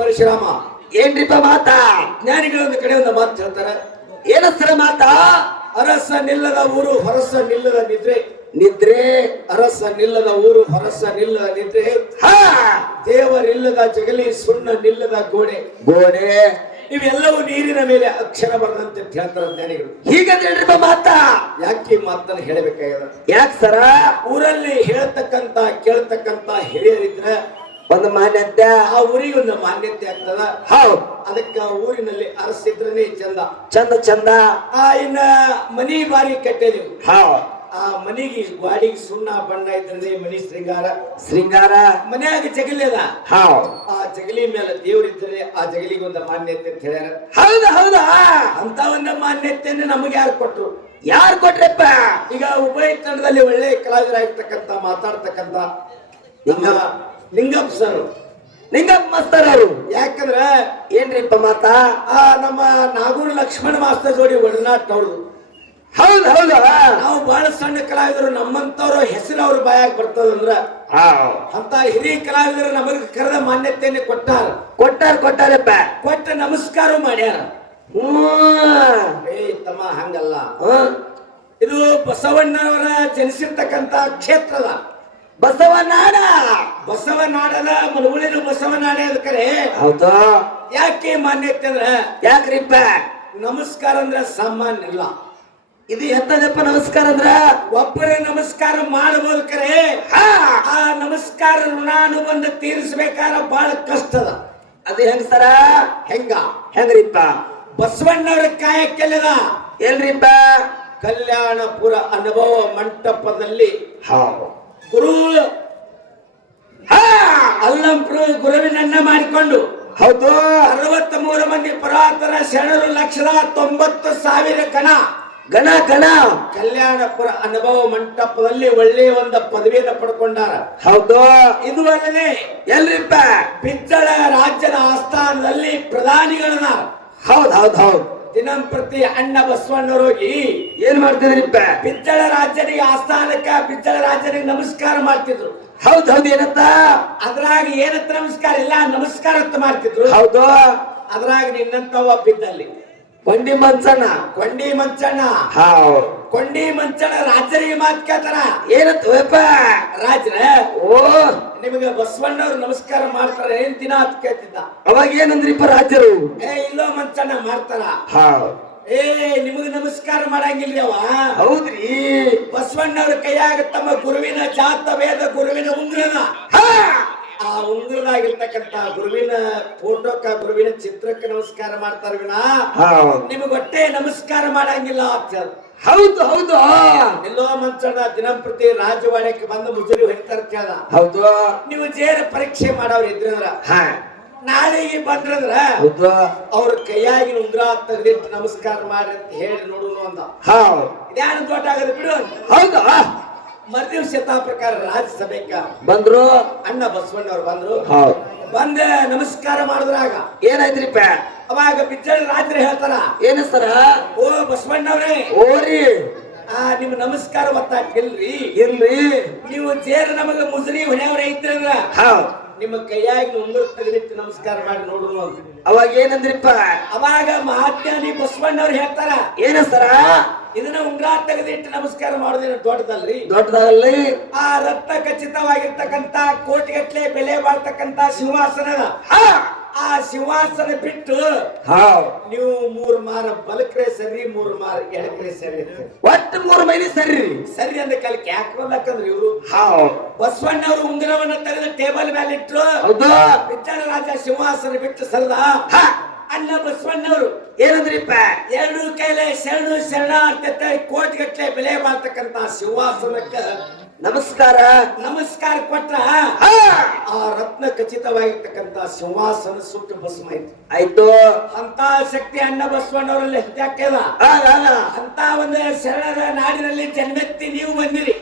ಪರಶುರಾಮ ಏನ್ರಿಪ್ಪ ಮಾತಾ? ಜ್ಞಾನಿಗಳ ಒಂದು ಕಡೆ ಒಂದು ಮಾತು ಹೇಳ್ತಾರೆ. ಏನಸ್ತರ ಮಾತಾ? ಅರಸ ನಿಲ್ಲದ ಊರು ಹೊರಸ ನಿಲ್ಲದ ನಿದ್ರೆ. ನಿದ್ರೆ. ಅರಸ ನಿಲ್ಲದ ಊರು ಹೊರಸ ನಿಲ್ಲದ ನಿದ್ರೆ. ಹಾ, ದೇವರಿಲ್ಲದ ಜಗಲಿ ಸುಣ್ಣ ನಿಲ್ಲದ ಗೋಡೆ. ಗೋಡೆ ಇವೆಲ್ಲವೂ ನೀರಿನ ಮೇಲೆ ಅಕ್ಷರ ಬರದಂತೆ ಹೇಳ್ತಾರೆ ಜ್ಞಾನಿಗಳು. ಹೀಗಂದ್ರೇನ್ರಿಪ್ಪ ಮಾತಾ? ಯಾಕೆ ಈ ಮಾತನ್ನು ಹೇಳಬೇಕಾಗ್ಯದ? ಯಾಕೆ ಸರ? ಊರಲ್ಲಿ ಹೇಳ್ತಕ್ಕಂತ ಕೇಳ್ತಕ್ಕಂತ ಹಿರಿಯರಿದ್ರೆ ಒಂದು ಮಾನ್ಯತೆ, ಆ ಊರಿಗೆ ಒಂದು ಮಾನ್ಯತೆ ಆಗ್ತದ. ಹೌದು, ಅದಕ್ಕೆ ಊರಿನಲ್ಲಿ ಅರಸಿದ್ರನೇ ಚಂದ. ಚಂದ ಚಂದ. ಇನ್ನ ಮನಿ ಬಾರಿ ಕಟ್ಟಿದೀವಿ. ಹೌದು, ಆ ಮನಿಗೆ ಗಾಡಿಗೆ ಸುಣ್ಣ ಬಣ್ಣ ಇದ್ರೆ ಮನಿ ಶೃಂಗಾರ. ಶೃಂಗಾರ ಮನ್ಯಾಗ ಜಗಲಿ ಅದ. ಹೌದು, ಆ ಜಗಲಿ ಮೇಲೆ ದೇವರಿದ್ರೆ ಆ ಜಗಲಿಗೆ ಒಂದು ಮಾನ್ಯತೆ ಅಂತ ಹೇಳ್ಯಾರ. ಹೌದಾ ಹೌದಾ? ಅಂತ ಒಂದು ಮಾನ್ಯತೆಯನ್ನು ನಮಗೆ ಯಾರು ಕೊಟ್ರು? ಯಾರು ಕೊಟ್ರಪ್ಪ? ಈಗ ಉಭಯ ತಂಡದಲ್ಲಿ ಒಳ್ಳೆ ಕಲಾವಿದರಾಗಿರ್ತಕ್ಕಂಥ ಮಾತಾಡ್ತಕ್ಕಂಥ ಲಿಂಗಪ್ಪ ಸರ್, ಲಿಂಗಪ್ಪ ಮಾಸ್ತರ್ ಅವರು. ಯಾಕಂದ್ರ ಏನ್ರಿಪ್ಪ ಮಾತಾ? ನಮ್ಮ ನಾಗೂರು ಲಕ್ಷ್ಮಣ ಮಾಸ್ತರ್ ಜೋಡಿ ಒಡನಾಟ ಅವ್ರದು. ಹೌದು ಹೌದು. ನಾವು ಬಹಳ ಸಣ್ಣ ಕಲಾವಿದರು, ನಮ್ಮಂತವ್ರ ಹೆಸರು ಅವ್ರ ಬಾಯಾಗ ಬರ್ತದಂದ್ರ ಅಂತ ಹಿರಿಯ ಕಲಾವಿದರು ನಮಗೆ ಕರೆದ ಮಾನ್ಯತೆಯನ್ನು ಕೊಟ್ಟಾರಪ್ಪ. ಕೊಟ್ಟ ನಮಸ್ಕಾರ ಮಾಡ್ಯಾರ. ತಮ್ಮ ಹಂಗಲ್ಲ, ಇದು ಬಸವಣ್ಣವರ ಜನಿಸಿರ್ತಕ್ಕಂತ ಕ್ಷೇತ್ರದ ಬಸವನಾಡದ ಮನಗುಳಿನ ಬಸವನಾಡೆ ಅದಕ್ಕರೆ. ಹೌದು. ಯಾಕೆ ಮಾನ್ಯತೆ ಅಂದ್ರ? ಯಾಕ್ರಿಪ್ಪ? ನಮಸ್ಕಾರ ಅಂದ್ರ ಸಾಮಾನ್ಯ ಇಲ್ಲ. ಇದು ಎಂತದಪ್ಪ ನಮಸ್ಕಾರ ಅಂದ್ರ? ಒಬ್ಬರೇ ನಮಸ್ಕಾರ ಮಾಡಬಹುದು ಕರೆ, ಆ ನಮಸ್ಕಾರ ಋಣಾನುಬಂಧ ತೀರಿಸಬೇಕಾರ ಬಹಳ ಕಷ್ಟದ. ಅದು ಹೆಂಗ ಸರ? ಹೆಂಗ್ರಿಪ್ಪ? ಬಸವಣ್ಣವ್ರ ಕಾಯಕ್ಕೆಲ್ಲದ ಎಲ್ರಿಪ್ಪ? ಕಲ್ಯಾಣಪುರ ಅನುಭವ ಮಂಟಪದಲ್ಲಿ ಗುರು ಅಲ್ಲಂಪ್ರು ಗುರುವಿನನ್ನ ಮಾಡಿಕೊಂಡು. ಹೌದು. 63 ಮಂದಿ ಪುರಾತನ ಶರಣರು, 1,90,000 ಗಣ ಕಲ್ಯಾಣಪುರ ಅನುಭವ ಮಂಟಪದಲ್ಲಿ ಒಳ್ಳೆಯ ಒಂದು ಪದವಿಯನ್ನು ಪಡ್ಕೊಂಡಾರ. ಹೌದು. ಇದು ಅಲ್ಲದೆ ಎಲ್ರಿಪ್ಪ? ಬಿಜ್ಜಳ ರಾಜ್ಯದ ಆಸ್ಥಾನದಲ್ಲಿ ಪ್ರಧಾನಿಗಳನ್ನ. ಹೌದು. ದಿನಂಪ್ರತಿ ಅಣ್ಣ ಬಸವಣ್ಣವ್ರು ಹೋಗಿ ಏನ್ ಮಾಡ್ತಿದ್ರಿಪ್ಪ? ಬಿಜ್ಜಳ ರಾಜ್ಯನಿಗೆ ಆಸ್ಥಾನಕ್ಕ ಬಿಜ್ಜಳ ರಾಜ್ಯನಿಗೆ ನಮಸ್ಕಾರ ಮಾಡ್ತಿದ್ರು. ಹೌದು. ಏನಂತ? ಅದ್ರಾಗ ಏನಂತ ನಮಸ್ಕಾರ ಇಲ್ಲ, ನಮಸ್ಕಾರ ಅಂತ ಮಾಡ್ತಿದ್ರು. ಹೌದು. ಅದ್ರಾಗ ನಿನ್ನಂತವ ಬಿದ್ದಲ್ಲಿ ಕೊಂಡಿ ಮಂಚಣ್ಣ. ಕೊಂಡಿ ಮಂಚಣ್ಣ ರಾಜರಿಗೆ ಮಾತು ಕೇಳ್ತಾರ. ಏನಂತ ರಾಜ್ರ ನಿಮಗೆ ಬಸವಣ್ಣವ್ರು ನಮಸ್ಕಾರ ಮಾಡ್ತಾರ ಏನ್ ದಿನ ಅಂತ ಕೇಳ್ತಿದ್ದ. ಅವಾಗ ಏನಂದ್ರಿಪ್ಪ ರಾಜರು? ಇಲ್ಲೋ ಮಂಚಣ್ಣ ಮಾಡ್ತಾರ. ನಿಮಗ್ ನಮಸ್ಕಾರ ಮಾಡಂಗಿಲ್ರಿ ಅವ. ಹೌದ್ರಿ. ಬಸವಣ್ಣವ್ರ ಕೈಯಾಗ ತಮ್ಮ ಗುರುವಿನ ಜಾತ ವೇದ ಗುರುವಿನ ಉಂಗ್ರದ, ಆ ಉಂಗುರದಾಗಿರ್ತಕ್ಕಂತ ಗುರುವಿನ ಫೋಟೋಕ್ಕ ಗುರುವಿನ ಚಿತ್ರಕ್ಕೆ ನಮಸ್ಕಾರ ಮಾಡ್ತಾರ ವಿನ ನಿಮಗ್ ಹೊಟ್ಟೆ ನಮಸ್ಕಾರ ಮಾಡಂಗಿಲ್ಲ ಅಂತ. ಹೌದು. ಎಲ್ಲೋ ಮಂಚಣ್ಣ ದಿನಂಪ್ರತಿ ರಾಜವಾಡಕ್ಕೆ ಬಂದು ಮುಜುರಿ ಹೊಡಿತಾರ ಕೇಳ. ಹೌದು. ನೀವು ಜೇರ ಪರೀಕ್ಷೆ ಮಾಡೋರು ಇದ್ರಂದ್ರ ನಾಳೆಗೆ ಬಂದ್ರಂದ್ರ ಅವ್ರ ಕೈಯಾಗಿ ಉಂಗ್ರ ತೆಗೆದಿಟ್ಟು ನಮಸ್ಕಾರ ಮಾಡ್ರಿ ಅಂತ ಹೇಳಿ ನೋಡುನು ಅಂದ. ಇದ್ಯಾನು ದೊಡ್ಡ ಆಗದ ಬಿಡು ಅಂತ. ಹೌದು. ಮರ್ದಿವ್ಸ ಯಥಾ ಪ್ರಕಾರ ರಾಜ್ಯಸಭೆಕ ಬಂದ್ರು. ಅಣ್ಣ ಬಸವಣ್ಣವ್ರು ಬಂದ ನಮಸ್ಕಾರ ಮಾಡಿದ್ರಾಗ ಏನಾಯ್ತ್ರಿಪ್ಪ? ಅವಾಗ ಬಿಜ್ಜಳ ರಾಜ್ರ ಹೇಳ್ತಾರ. ಏನ ಸರ? ಓ ಬಸವಣ್ಣವ್ರೇ, ಓರಿ ನಿಮ್ ನಮಸ್ಕಾರ ಗೊತ್ತಾಗಿಲ್ರಿ. ಇಲ್ರಿ. ನೀವು ಜೇರ ನಮಗ ಮುಸುರಿ ಹೊಣೆಯವ್ರ ಐತ್ರಂದ್ರ ನಿಮ್ಮ ಕೈಯಾಗಿ ಉಂಗುರ ತೆಗೆದಿಟ್ಟು ನಮಸ್ಕಾರ ಮಾಡಿ ನೋಡುನು. ಅವಾಗ ಏನಂದ್ರಿಪ್ಪ? ಅವಾಗ ಮಹಾತ್ಮಾನಿ ಬಸವಣ್ಣವ್ರು ಹೇಳ್ತಾರ. ಏನ ಸರ? ಇದನ್ನ ಉಂಗ್ರ ತೆಗೆದಿಟ್ಟು ನಮಸ್ಕಾರ ಮಾಡೋದೇನು ದೊಡ್ಡದಲ್ರಿ? ಆ ರತ್ನ ಖಚಿತವಾಗಿರ್ತಕ್ಕಂತ ಕೋಟಿಗಟ್ಲೆ ಬೆಲೆ ಬಾಳ್ತಕ್ಕಂತ ಸಿಂಹಾಸನದ, ಆ ಸಿಂಹಾಸನ ಬಿಟ್ಟು ನೀವು 3 ಮಾರ ಬಲಕ್ರೆ ಸರಿ, 3 ಮಾರ ಎಡಕ್ರೆ ಸರಿ, ಒಟ್ಟು 3 ಮೈಲಿ ಸರಿ ಅಂದ ಕಾಲಕ್ಕೆ ಯಾಕೆ ಬಂದಕ್ಕಂದ್ರೆ ಇವರು ಬಸವಣ್ಣವರು ಉಂಗುರವನ್ನ ತೆಗೆದು ಟೇಬಲ್ ಮೇಲೆ ಇಟ್ರು. ಬಿಜ್ಜಳ ರಾಜ ಸಿಂಹಾಸನ ಬಿಟ್ಟು ಸರದ ಅಣ್ಣ ಬಸವಣ್ಣವರು ಏನಂದ್ರಿಪ್ಪ? 2 ಕೈಲೆ ಶರಣ ಅಂತ ಕೋಟಿಗಟ್ಲೆ ಬೆಲೆ ಬಾಳ್ತಕ್ಕಂತ ಸಿಂಹಾಸನಕ್ಕೆ ನಮಸ್ಕಾರ ಕೊಟ್ರ. ಆ ರತ್ನ ಖಚಿತವಾಗಿರ್ತಕ್ಕಂತ ಸಿಂಹಾಸನ ಸುಟ್ಟು ಭಸ್ಮ ಆಯ್ತು. ಅಂತ ಶಕ್ತಿ ಅಣ್ಣ ಬಸವಣ್ಣವರಲ್ಲಿ ಹೆಚ್ಚಾಗ್ಯದ. ಅಂತ ಒಂದು ಶರಣರ ನಾಡಿನಲ್ಲಿ ಜನ್ಮೆತ್ತಿ ನೀವು ಬಂದಿರಿ.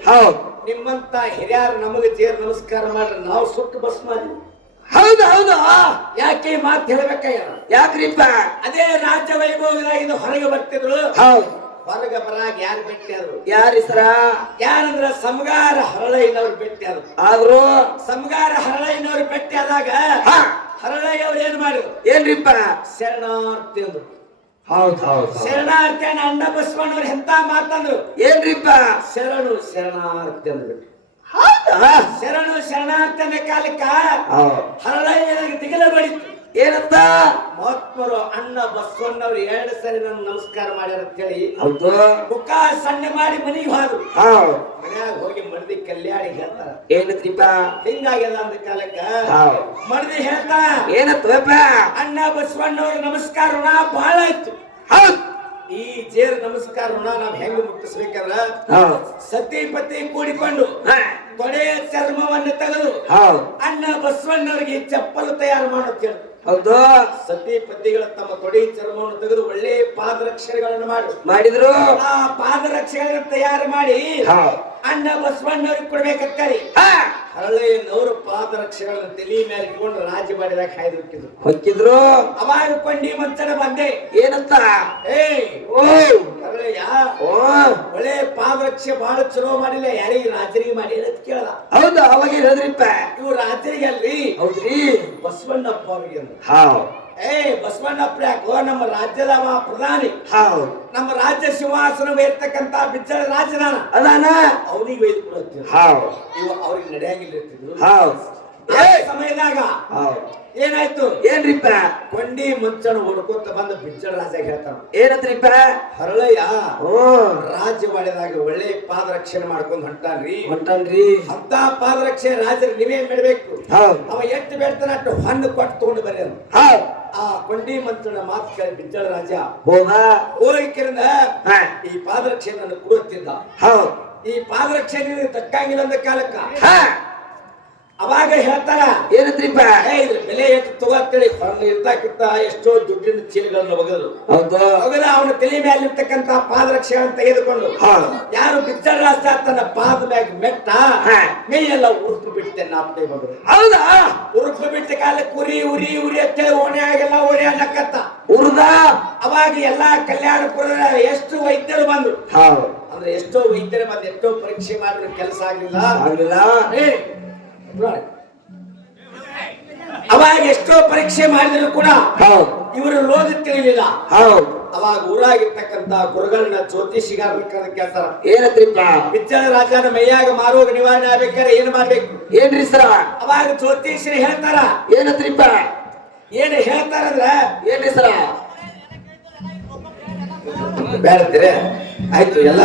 ನಿಮ್ಮಂತ ಹಿರಿಯರು ನಮಗೆ ಜೇರ್ ನಮಸ್ಕಾರ ಮಾಡ್ರಿ, ನಾವು ಸುಟ್ಟು ಭಸ್ಮ. ಹೌದು. ಯಾಕೆ ಮಾತು ಹೇಳ್ಬೇಕಾಗ್ಯಾರ? ಯಾಕ್ರಿಪ್ಪ? ಅದೇ ರಾಜ್ಯ ವೈಭವದಿಂದ ಹೊರಗೆ ಬರ್ತಿದ್ರು. ಹೊರಗೆ ಬರಾಗ ಯಾರು ಭೇಟಿ ಆದ್ರು? ಯಾರಿಸ್ರ? ಯಾರಂದ್ರ ಸಮಗಾರ ಹರಳಯ್ಯನವ್ರು ಭೇಟಿ ಆದ್ರು. ಆದ್ರೂ ಸಮಗಾರ ಹರಳಯ್ಯನವ್ರು ಭೇಟಿ ಆದಾಗ ಹರಳಯ್ಯ ಅವ್ರು ಏನ್ ಮಾಡಿದ್ರು ಏನ್ರಿಪ್ಪ ಶರಣಾರ್ಥಿ ಅಂದ್ರು. ಹೌದ್ ಹೌದ್ ಹೌದ್. ಶರಣಾರ್ಥಿ ಅಣ್ಣ ಅಣ್ಣ ಬಸವಣ್ಣವ್ರು ಎಂತ ಮಾತಂದ್ರು ಏನ್ರಿಪ್ಪ ಶರಣು ಶರಣಾರ್ಥಿ ಅಂದ್ರು. ಹೌದಾ ಶರಣು ಶರಣಾರ್ಥಿ ಅನ್ನೋ ಕಾಲಕ್ಕ ಹೌದ್. ಹರಳಯ್ಯನಿಗೆ ದಿಗಲ ಬಡಿತು. ಏನಂತ ಮಹಾತ್ಮರು ಅಣ್ಣ ಬಸವಣ್ಣವ್ರು 2 ಸರಿ ನನ್ನ ನಮಸ್ಕಾರ ಮಾಡ್ಯಾರ ಅಂತ ಹೇಳಿ ಹೌದು ಮುಖ ಸಣ್ಣ ಮಾಡಿ ಮನೆಗೆ ಹೋದ್ರು. ಹೌದ್. ಮನ್ಯಾಗ ಹೋಗಿ ಮಡದಿ ಕಲ್ಯಾಣಿ ಹೇಳ್ತಾರ ಏನಂತ್ರಿಪ್ಪ ಹಿಂಗಾಗ್ಯದ ಅಂದ ಕಾಲಕ್ಕ ಹೌದ್. ಮಡದಿ ಹೇಳ್ತಾಳ ಏನಂತಪ್ಪ ಅಣ್ಣ ಬಸವಣ್ಣವ್ರ ನಮಸ್ಕಾರ ಋಣ ಬಹಳ ಆಯ್ತು. ಹೌದ್ ಈ ಜೇರ್ ನಮಸ್ಕಾರ ಋಣ ನಾವ್ ಹೆಂಗ್ ಮುಟ್ಟಿಸ್ಬೇಕಂದ್ರ ಹೌದ್ ಸತಿ ಪತಿ ಕೂಡಿಕೊಂಡು ಹಾ. ತೊಡೆಯ ಚರ್ಮವನ್ನು ತೆಗೆದು ಹೌದ್ ಅಣ್ಣ ಬಸವಣ್ಣವರಿಗೆ ಚಪ್ಪಲು ತಯಾರು ಮಾಡುತ್ತೇವೆ. ಹೌದು ಸತಿ ಪತಿಗಳ ತಮ್ಮ ತೊಡೆ ಚರ್ಮವನ್ನು ತೆಗೆದು ಒಳ್ಳೆ ಪಾದರಕ್ಷೆಗಳನ್ನು ಮಾಡಿದ್ರು ಆ ಪಾದರಕ್ಷೆಗಳನ್ನು ತಯಾರು ಮಾಡಿ ಹೌದ್. ಅಣ್ಣ ಬಸವಣ್ಣವ್ರಿಗೆ ಕೊಡ್ಬೇಕಂತಾರಿ ಹಾ. ಹರಳೆಯನವರು ಪಾದರಕ್ಷೆಗಳನ್ನು ತಲೆ ಮೇಲೆ ಇಟ್ಕೊಂಡು ರಾಜ್ಯ ಮಾಡಿದಾಗ ಕಾಯ್ದು ಹೋಗಿದ್ರು. ಹೊಕ್ಕಿದ್ರು ಅವಾಗ ಕೊಂಡಿ ಮಂಚನ ಬಂದೆ ಏನಂತ ಏ ಓ ಹರಳೆಯ ಓ ಒಳ್ಳೆ ಪಾದರಕ್ಷೆ ಬಹಳ ಚಲೋ ಮಾಡಿಲ್ಲ ಯಾರಿಗೆ ರಾಜರಿಗೆ ಮಾಡಿ ಅಂತ ಕೇಳದ. ಹೌದು ಅವಾಗ ಹೇಳಿದ್ರಿಪ್ಪ ಇವು ರಾಜರಿಗೆ ಅಲ್ರಿ ಹೌದ್ರಿ ಬಸವಣ್ಣಪ್ಪ ಅವ್ರಿಗೆ ಅಂದ್ರು. ಹೌದ್ ಏ ಬಸವಣ್ಣಪ್ಪ ಯಾಕೋ ನಮ್ಮ ರಾಜ್ಯದ ಪ್ರಧಾನಿ ಹೌದ್ ನಮ್ಮ ರಾಜ್ಯ ಸಿಂಹಾಸನ ಇರ್ತಕ್ಕಂತ ಬಿಜ್ಜಳ ರಾಜನಾನ ಅದಾನ ಅವನಿಗೆ ಒಯ್ದು ಕೊಡುತ್ತೆ. ಹೌದ್ ಇವು ಅವ್ರಿಗೆ ನಡೆಯಂಗಿಲ್ಲ ಇರ್ತಿದ್ರು. ಹೌದ್ ಆ ಸಮಯದಾಗ ಹೌದ್ ಏನಾಯ್ತು ಏನ್ರಿಪ್ಪ ಕೊಂಡಿ ಮುಂಚಣ ಹೊಡ್ಕೊತ ಬಂದ ಬಿಜ್ಜಳ ರಾಜ ಹೇಳ್ತಾನ ಏನಂತ್ರಿಪ್ಪ ಹರಳಯ್ಯ ಓ ರಾಜ್ಯ ಮಾಡಿದಾಗ ಒಳ್ಳೆ ಪಾದರಕ್ಷಣೆ ಮಾಡ್ಕೊಂಡ್ ಹೊಂಟಾನ್ರಿ. ಹೊಂಟನ್ರಿ ಅಂತ ಪಾದರಕ್ಷೆ ರಾಜರು ನೀವೇ ಮಾಡಬೇಕು. ಹೌದ್ ಅವ ಎಷ್ಟು ಬೇಡ್ತಾನ ಅಷ್ಟು ಹಣ್ಣು ಕೊಟ್ಟು ತಗೊಂಡು ಬರ್ರಿ ಅಂತ. ಹೌದ್ ಆ ಕೊಂಡಿ ಮಂತ್ರನ ಮಾತು ಕೇಳಿ ಬಿಜ್ಜಳ ರಾಜ ಹೋದ ಹೋಗಿರಿಂದ ಹಾ ಈ ಪಾದರಕ್ಷೆ ನನ್ನ ಕೊಡುತ್ತಿದ್ದ. ಹೌದ್ ಈ ಪಾದರಕ್ಷೆ ನೀನು ತಕ್ಕಂಗಿಲ್ಲ ಅಂದ ಕಾಲಕ್ಕ ಹಾ ಅವಾಗ ಹೇಳ್ತಾರ ಏನಂತ್ರಿಪ್ಪ ಇದ್ರ ಬೆಲೆ ಎಷ್ಟು ತಗೋತೇಳಿ ಹೊರಗೆ ಇರ್ತಾಕಿತ್ತ ಎಷ್ಟೋ ದುಡ್ಡಿನ ಚೀಲಗಳನ್ನು ಒಗೆದ್ರು. ಹೌದು ಒಗದ ಅವನ ತಲೆ ಮೇಲೆ ಇರ್ತಕ್ಕಂತ ಪಾದರಕ್ಷೆಗಳನ್ನು ತೆಗೆದುಕೊಂಡು ಹೌದ್ ಯಾರು ಬಿಜ್ಜಳ ರಾಜ ತನ್ನ ಪಾದ ಮ್ಯಾಗ ಮೆಟ್ಟ ಹಾ. ಮೇಲೆಲ್ಲ ಉರುಪು ಬಿಡ್ತೇನೆ ನಾಪ್ತೇ ಬಂದ್ರು. ಹೌದಾ ಉರುಪು ಬಿಟ್ಟ ಕಾಲಕ್ಕೆ ಉರಿ ಉರಿ ಉರಿ ಅಂತೇಳಿ ಓಣ್ಯಾಗೆಲ್ಲ ಓಣ್ಯಾಡಕತ್ತ. ಉರ್ದ ಅವಾಗ ಎಲ್ಲಾ ಕಲ್ಯಾಣಪುರದ ಎಷ್ಟು ವೈದ್ಯರು ಬಂದ್ರು. ಹೌದ್ ಅಂದ್ರೆ ಎಷ್ಟೋ ವೈದ್ಯರು ಬಂದು ಎಷ್ಟೋ ಪರೀಕ್ಷೆ ಮಾಡಿದ್ರು ಕೆಲಸ ಆಗ್ಲಿಲ್ಲ. ಆಗ್ಲಿಲ್ಲ ಏ, ನೋಡಿ. ಅವಾಗ ಎಷ್ಟೋ ಪರೀಕ್ಷೆ ಮಾಡಿದ್ರು ಕೂಡ ಹೌದ್ ಇವರು ರೋಗ ತಿಳಿಲಿಲ್ಲ. ಹೌದ್ ಅವಾಗ ಊರಾಗಿರ್ತಕ್ಕಂತ ಗುರುಗಳನ್ನ ಜ್ಯೋತಿಷಿಗಾರ ಕೇಳ್ತಾರ ಏನಂತ್ರಿಪ್ಪ ಬಿಜ್ಜಳ ರಾಜನ ಮೈಯಾಗ ಮಾರೋಗ ನಿವಾರಣೆ ಆಗ್ಬೇಕಾದ್ರೆ ಏನ್ ಮಾಡ್ಬೇಕು. ಏನ್ರಿ ಸರ ಅವಾಗ ಜ್ಯೋತಿಷರು ಹೇಳ್ತಾರ ಏನಂತ್ರಿಪ್ಪ ಏನ್ ಹೇಳ್ತಾರಂದ್ರ ಏನ್ರಿ ಸರ ಬೇಡತ್ತೀರಿ ಆಯ್ತು ಎಲ್ಲ